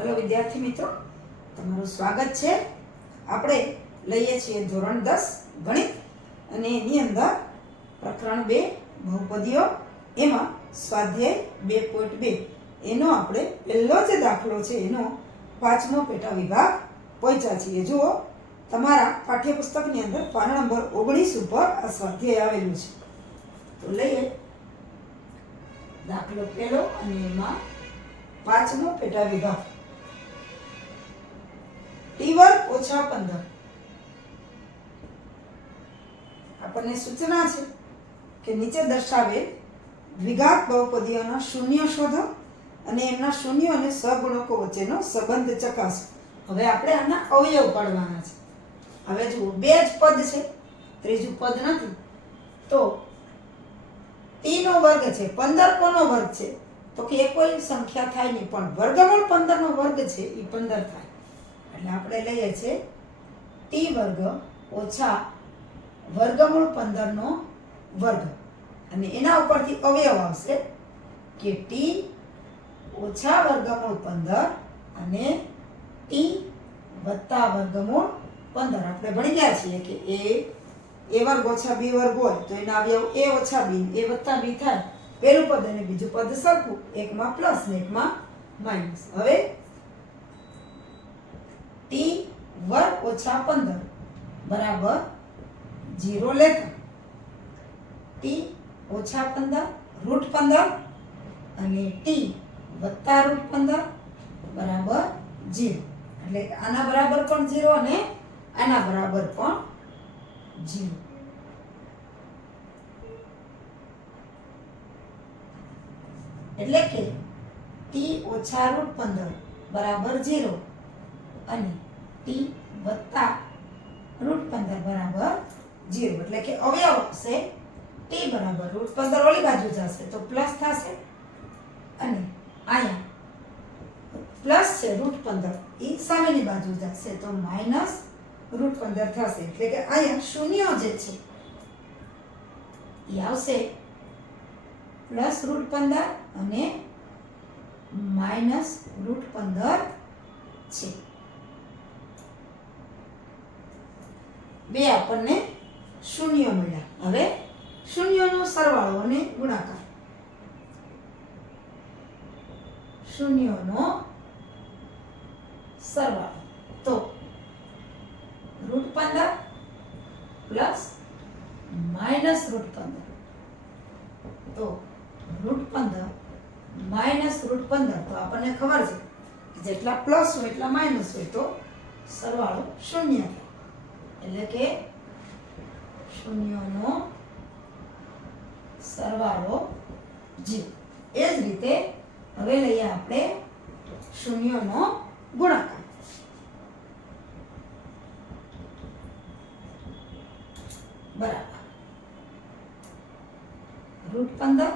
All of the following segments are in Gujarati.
हेलो विद्यार्थी मित्रों, तमारुं स्वागत छे। आपणे लईए छीए धोरण 10 गणित अने एनी अंदर प्रकरण 2 बहुपदीओ एमां स्वाध्याय 2.2 एनो आपणे पहेलो जे दाखलो छे एनो पांचमो पेटा विभाग पहोंच्या छीए। जुओ तमारा पाठ्यपुस्तकनी अंदर पाना नंबर 19 पर आ स्वाध्याय आवेलुं छे। तो लईए दाखलो पहेलो अने एमां पांचमो पेटा विभाग टी वर्ग ओछा 15 आपने सूचना है कि नीचे दर्शावेल द्विघात बहुपदीओना शून्य शोधो अने एमना शून्य अने सगुणको वच्चेनो संबंध चकासो। हवे आपणे आना अवयव पाडवाना छे। हवे जो बे ज पद छे, त्रीजું पद नथी, तो टी नो वर्ग छे, 15 कोनो वर्ग छे, तो के कोई संख्या थाय नहीं, पण वर्गमूळ 15 नो वर्ग छे ई 15 थाय। એટલે આપણે લઈએ છે ટી વર્ગ ઓછા વર્ગમૂળ 15 નો વર્ગ અને એના ઉપરથી અવયવ આવશે કે ટી ઓછા વર્ગમૂળ 15 અને ટી વત્તા વર્ગમૂળ 15। આપણે ભણી ગયા છીએ કે એ વર્ગ ઓછા બી વર્ગ હોય તો એના અવયવ એ ઓછા બી એ વત્તા બી થાય। પહેલું પદ અને બીજું પદ સરખું, એકમાં પ્લસ ને એકમાં માઈનસ। હવે टी वर्ग ओछा 15 बराबर 0 लेता टी ओछा 15 रूट 15 अने टी वत्ता रूट 15 बराबर 0। એટલે આના બરાબર પણ 0 અને આના બરાબર પણ 0। એટલે કે टी ओछा रूट 15 बराबर 0 અને टी वत्ता रूट 15 बराबर 0। એટલે કે અવયવ આવશે टी बराबर रूट 15 ઓલી બાજુ જશે તો પ્લસ થશે અને આયા પ્લસ છે रूट 15 ઈ સામેની બાજુ જશે તો માઈનસ रूट 15 થશે। એટલે કે આયા શૂન્ય જે છે ઈ આવશે પ્લસ रूट 15 અને માઈનસ रूट 15 છે। બે આપણને શૂન્ય મળ્યા। હવે શૂન્યનો સરવાળો અને ગુણાકાર, શૂન્યનો સરવાળો તો रूट 15 प्लस माइनस रूट 15 तो रूट 15 माइनस रूट 15 तो આપણને ખબર છે કે જેટલા પ્લસ હોય એટલા માઈનસ હોય તો સરવાળો શૂન્ય થાય। એટલે કે શૂન્યનો સરવાળો 0। એ જ રીતે હવે લઈએ આપણે શૂન્યનો ગુણાકાર। બરાબર રૂટ 15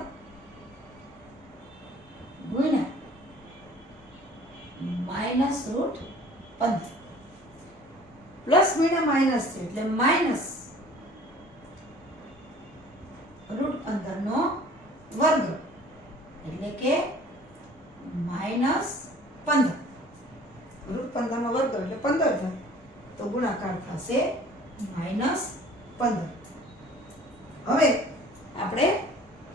ગુણ્યા માઈનસ રૂટ 15 प्लस गुण્યા माइनस છે એટલે माइनस रूट 15 નો વર્ગ એટલે કે માઈનસ 15 रूट 15 નો વર્ગ એટલે 15 થાય તો ગુણાકાર થશે માઈનસ 15। હવે આપણે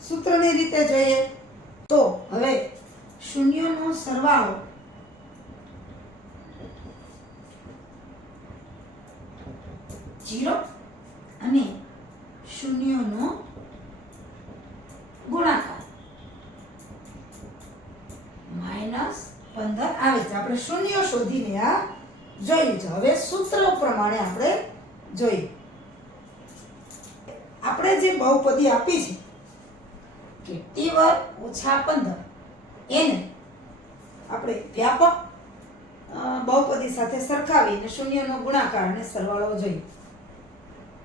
સૂત્રની રીતે જોઈએ તો હવે શૂન્યનો સરવાળો 0 અને શૂન્યનો ગુણાકાર માઈનસ 15 આવે છે। આપણે શૂન્ય શોધીને આ જોયું છે। હવે સૂત્ર પ્રમાણે આપણે જોઈએ। આપણે જે બહુપદી આપી છે કે ટી વર્ગ ઓછા 15 એને આપણે વ્યાપક બહુપદી સાથે સરખાવીને શૂન્યનો ગુણાકાર અને સરવાળો જોઈએ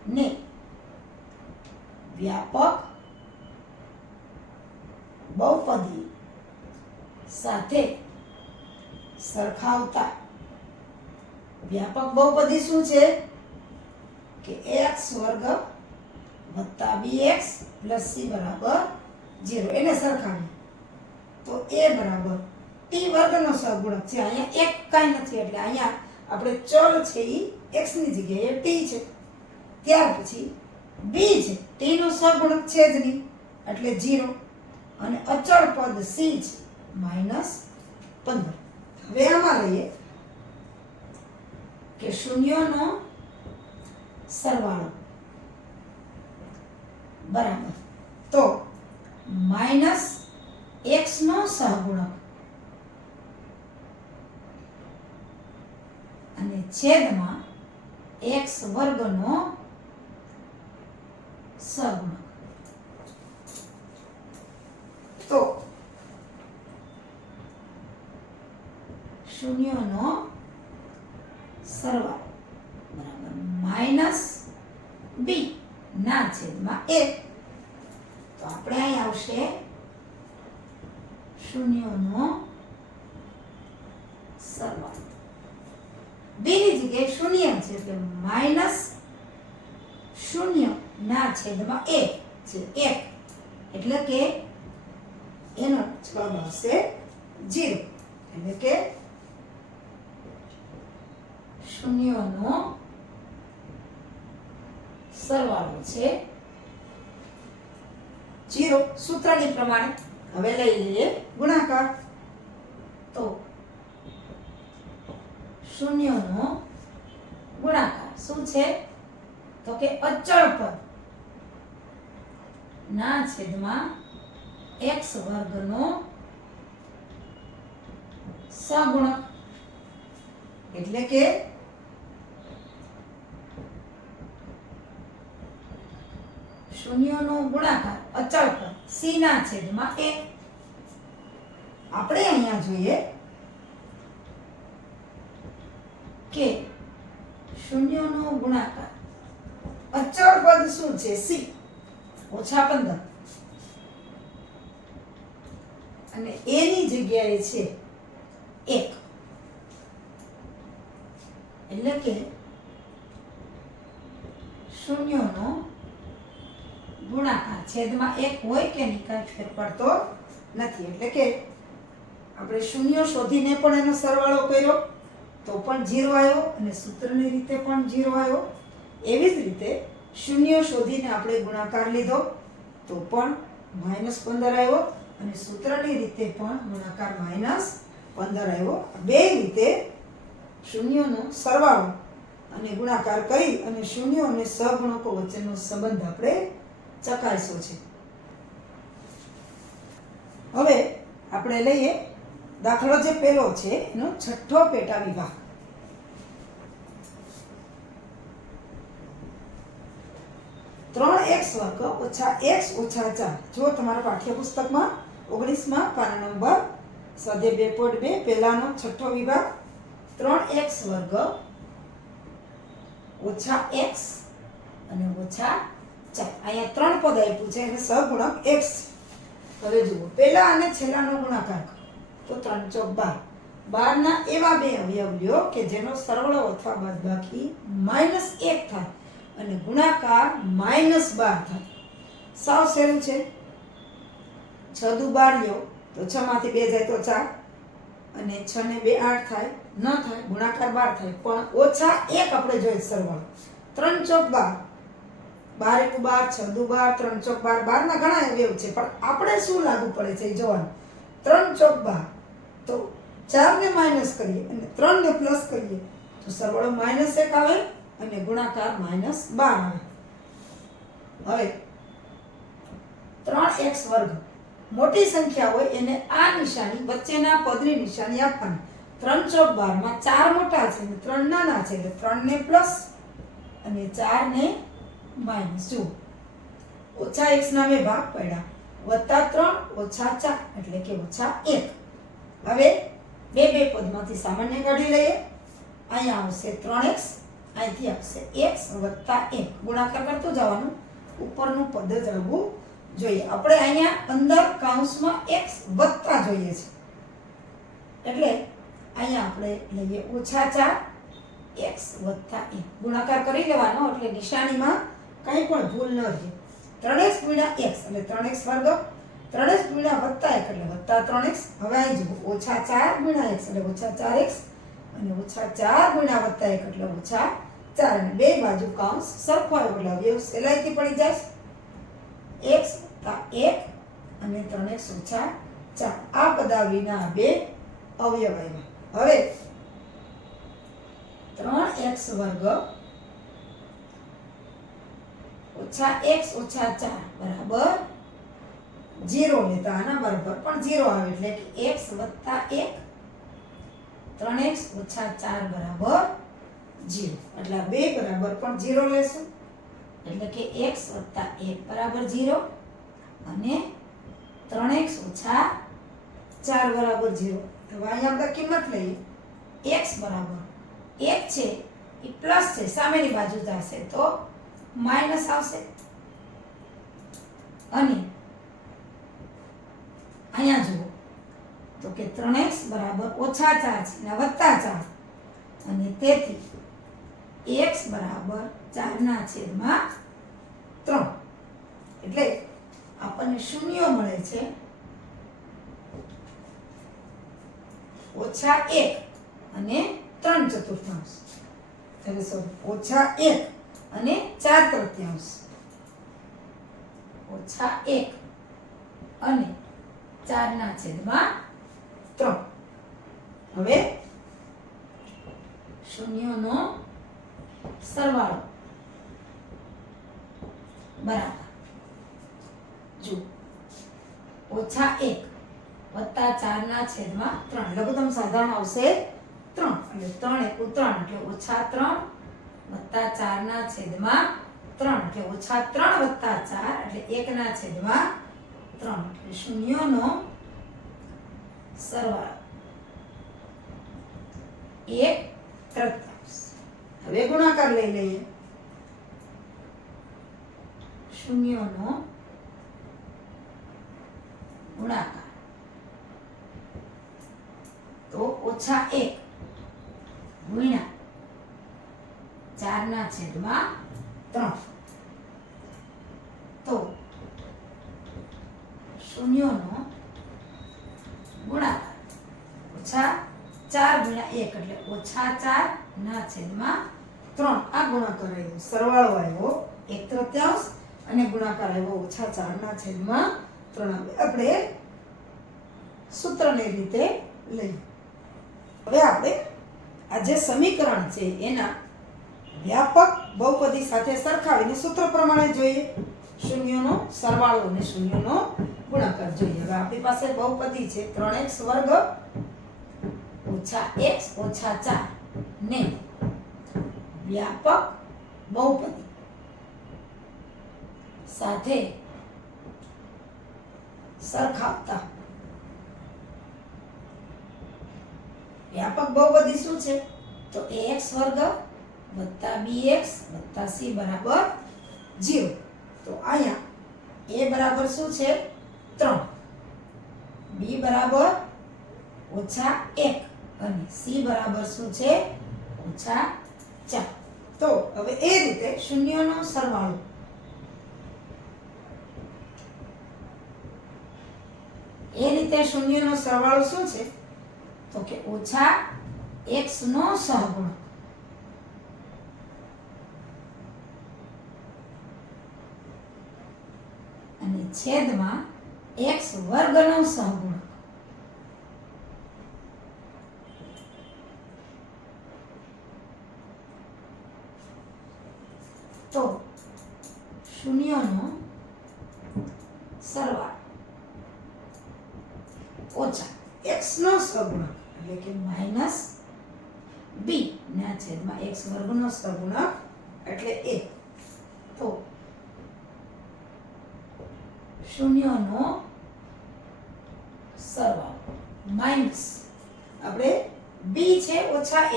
ने व्यापक बहुपदी साथे सरखावता व्यापक बहुपदी शुं छे के x वर्ग वत्ता bx प्लस c बराबर 0 एने सरखावी तो a बराबर t ટી વર્ગનો સહગુણક છે. અહીંયા એક કાંઈ નથી એટલે અહીંયા આપણે ચલ છે એ x ની જગ્યાએ t છે. ત્યાર પછી b છે, t નો સહગુણક છે જ નહીં એટલે 0 અને અચળ પદ c છે -15. હવે આમાં લઈએ કે શૂન્યનો સરવાળો બરાબર તો -x નો સહગુણક અને છેદમાં x વર્ગનો સહગુણક. તો શૂન્યનો સરવાળો બરાબર -b ના છેદમાં 1. તો આપણે અહીં આવશે શૂન્યનો સરવાળો. b ની જગ્યાએ શૂન્ય છે એટલે -0 ના છેદમાં 1 છે 1 એટલે કે એનો જવાબ આવશે 0. એટલે કે શૂન્યનો સરવાળો છે 0 સૂત્રની પ્રમાણે. હવે લઈ લઈએ ગુણાકાર. તો શૂન્યનો ગુણાકાર શું છે તો કે અચળ પદ ના છેદમાં x વર્ગનો સહગુણક. એટલે કે શૂન્યનો ગુણાકાર અચળ પદ c ના છેદમાં 1. આપણે અહીંયા જોઈએ કે શૂન્યનો ગુણાકાર અચળ પદ શું છે c -15 અને a ની જગ્યાએ છે 1. એટલે કે શૂન્યનો ગુણાકાર છેદમાં 1 હોય કે નહીં કાંઈ ફેર પડતો નથી. એટલે કે આપણે શૂન્ય શોધીને પણ એનો સરવાળો કર્યો તો પણ 0 આવ્યો અને સૂત્રની રીતે પણ 0 આવ્યો. એવી જ રીતે શૂન્ય શોધીને આપણે ગુણાકાર લીધો તો પણ -15 આવ્યો અને સૂત્રની રીતે પણ ગુણાકાર -15 આવ્યો. બે રીતે શૂન્યનો સરવાળો અને ગુણાકાર કરી અને શૂન્ય અને સહગુણકો વચ્ચેનો સંબંધ આપણે ચકાસ્યો છે. હવે આપણે લઈએ દાખલો જે પહેલો છે એનો છઠ્ઠો પેટા વિભાગ. x વર્ગ -x -4. જો તમારા પાઠ્યપુસ્તકમાં 19માં પાના નંબર સ્વાધ્યાય 2.2 પહેલાનો છઠ્ઠો વિભાગ 3x વર્ગ -x અને -4. અહીંયા 3 પદ આપ્યું છે અને સહગુણક x. હવે જુઓ પહેલા અને છેલ્લાનો ગુણાકાર કરો તો 3 ચોક 12. 12 ના એવા બે અવયવો કે જેનો સરવાળો અથવા બાદબાકી -1 થાય અને ગુણાકાર -12 થાય. સાવ સહેલું છે. 6 દુ 12 લ્યો તો 6 માંથી 2 જાય તો 4 અને 6 ને 2 8 થાય ન થાય ગુણાકાર 12 થાય પણ -1 આપણે જોઈએ સરવાળો. 3 ચોક 12 12 × 12 6 દુ 12 3 ચોક 12. 12 ના ઘણા અવયવ છે પણ આપણે શું લાગુ પડે છે એ જોવાનું. 3 ચોક 12 તો 4 ને માઇનસ કરીએ અને 3 ને પ્લસ કરીએ તો સરવાળો -1 આવે અને ગુણાકાર -12 આવે. હવે 3x વર્ગ મોટી સંખ્યા હોય એને આ નિશાની વચ્ચેના પદની નિશાની આપવાની. 3 ચોક 12 માં 4 મોટા છે અને 3 નાના છે એટલે 3 ને પ્લસ અને 4 ને માઇનસ. જુઓ -x ના બે ભાગ પડ્યા +3 -4 એટલે કે -1. હવે બે પદમાંથી સામાન્ય કાઢી લઈએ. અહીંયા આવશે 3x અહીંથી આવશે x + 1 ગુણાકાર કરતું જવાનું. ઉપરનું પદ જ આવવું જોઈએ. આપણે અહીંયા અંદર કૌંસમાં x વત્તા જોઈએ છે એટલે અહીંયા આપણે લઈએ -4 x + 1 ગુણાકાર કરી લેવાનો એટલે નિશાનીમાં કંઈ પણ ભૂલ ન રહે. 3x × x એટલે 3x વર્ગ 3x ગુણ્યા વત્તા 1 એટલે વત્તા 3x. હવે અહીં જુઓ ઓછા 4 ગુણ્યા x એટલે ઓછા 4x અને ઓછા 4 ગુણ્યા વત્તા 1 એટલે ઓછા 4 અને બે બાજુ કૌંસ સરખો આવ્યો એટલે અવયવ સહેલાઈથી પડી જાય. x વત્તા 1 અને 3x ઓછા 4 આ પદાવલીના બે અવયવ આવ્યા. હવે 3x વર્ગ ઓછા x ઓછા 4 બરાબર 0 લેતા આના બરાબર પણ 0 આવે એટલે કે x વત્તા 1 3x ઓછા 4 બરાબર 0 એટલે આ બે બરાબર પણ 0 લેશું એટલે કે x વત્તા 1 બરાબર 0 અને 3x ઓછા 4 બરાબર 0. હવે અહીંયા આપણે કિંમત લઈએ. x બરાબર 1 છે એ પ્લસ છે સામેની બાજુ જશે તો માઈનસ આવશે અને અહીંયા જુઓ તો કે 3x બરાબર ઓછા 4 છે અને વત્તા 4 અને તેથી x બરાબર 4/3 એટલે આપણને શૂન્ય મળે છે ઓછા 1 અને 3/4 એટલે ઓછા 1 અને 4/3 ઓછા 1 અને 4/3. હવે શૂન્યનો સરવાળો બરાબર જો ઓછા 1 વત્તા 4/3 લઘુત્તમ સાધારણ આવશે 3 એટલે 3 × 3 એટલે ઓછા 3 વત્તા 4/3 એટલે ઓછા 3 વત્તા 4 એટલે 1/3 એટલે શૂન્યનો સરવાળો 1/3. હવે ગુણાકાર લઈ લઈએ. શૂન્યનો ગુણાકાર તો ઓછા 1 ગુણ્યા 4/3 તો શૂન્યનો ગુણાકાર ઓછા 4 ગુણ્યા 1 એટલે ઓછા 4/3 આ ગુણાકાર આવ્યો સરવાળો આવ્યો 1/3 અને ગુણાકાર આવ્યો ઓછા 4/3. આપણે સૂત્રની રીતે લઈએ. હવે આપણે આ જે સમીકરણ છે એના વ્યાપક બહુપદી સાથે સરખાવીને સૂત્ર પ્રમાણે જોઈએ. શૂન્યનો સરવાળો અને શૂન્યનો ગુણાકાર જોઈએ. હવે આપણી પાસે બહુપદી છે 3x વર્ગ ઓછા x ઓછા 4 ને વ્યાપક બહુપદી સાથે સરખાવતા વ્યાપક બહુપદી શું છે તો ax વર્ગ વત્તા bx વત્તા c બરાબર 0. તો અહીંયા a બરાબર શું છે 3, b બરાબર ઓછા 1 અને c બરાબર શું છે ઓછા 4. તો હવે એ રીતે શૂન્યનો સરવાળો શૂન્યનો સરવાળો શું છે તો કે ઓછા x નો સહગુણક અને છેદમાં x વર્ગનો સહગુણક. તો શૂન્યનો સરવાળો ઓછા x નો સહગુણક એટલે કે માઈનસ b ના છેદમાં x વર્ગનો સહગુણક એટલે a. તો શૂન્યનો સરવાળો માઈનસ આપણે b છે ઓછા 1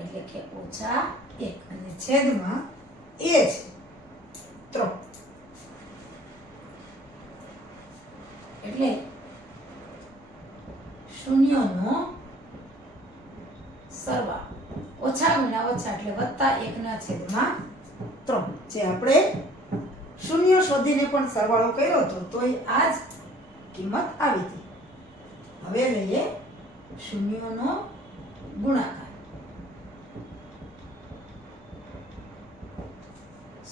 એટલે કે ઓછા 1 અને છેદમાં a છે 3 એટલે શૂન્યનો સરવાળો ઓછા ગુણ્યા ઓછા એટલે વત્તા 1 ના છેદમાં 3 જે આપણે શૂન્ય શોધીને પણ સરવાળો કર્યો હતો તોય આ જ કિંમત આવી હતી. હવે લઈએ શૂન્યોનો ગુણાકાર.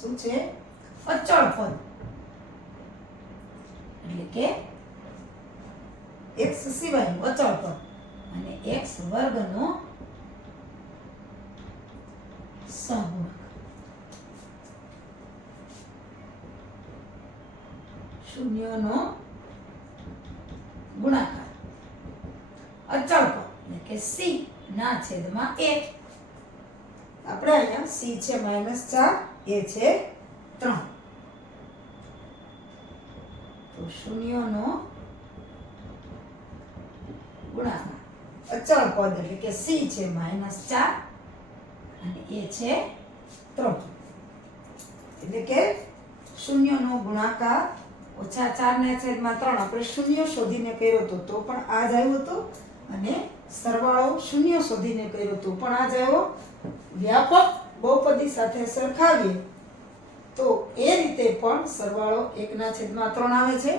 શું છે? અચળ પદ, એટલે કે x સિવાયનું અચળ પદ અને x વર્ગનો સહગુણક. શૂન્યનો ગુણાકાર અચળ પદ એટલે કે c ના છેદમાં a. આપણે અહીંયા c છે -4, a છે 3. તો શૂન્યનો ગુણાકાર અચળ પદ એટલે કે c છે -4 અને a છે 3. એટલે કે શૂન્યનો ગુણાકાર -4 ને છેદમાં 3 આપણે શૂન્ય શોધીને કર્યો હતો તો પણ આ જ આવ્યો હતો અને સરવાળો શૂન્ય શોધીને કર્યો હતો પણ આ જ આવ્યો. વ્યાપક બહુપદી સાથે સરખાવીએ તો એ રીતે પણ સરવાળો 1/3 આવે છે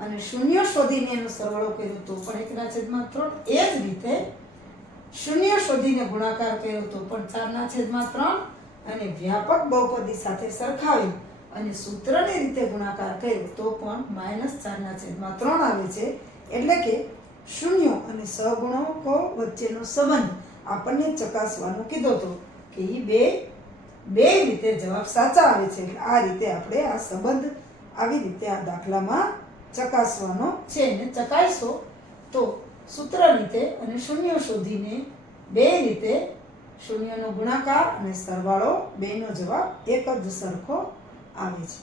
અને શૂન્ય શોધીને એનો સરવાળો કર્યો તો પણ 1/3. એ જ રીતે શૂન્ય શોધીને ગુણાકાર કર્યો તો પણ 4/3 અને વ્યાપક બહુપદી સાથે સરખાવી અને સૂત્રની રીતે ગુણાકાર કર્યો તો પણ -4/3 આવે છે. એટલે કે શૂન્ય અને સહગુણકો વચ્ચેનો સંબંધ આપણને ચકાસવાનું કીધો હતો કે એ બે રીતે જવાબ સાચા આવે છે. આ રીતે આપણે આ સંબંધ આવી રીતે આ દાખલામાં ચકાસવાનો છે ને ચકાસશો તો સૂત્ર રીતે અને શૂન્ય શોધીને બે રીતે શૂન્યનો ગુણાકાર અને સરવાળો બેનો જવાબ એક જ સરખો આવે છે.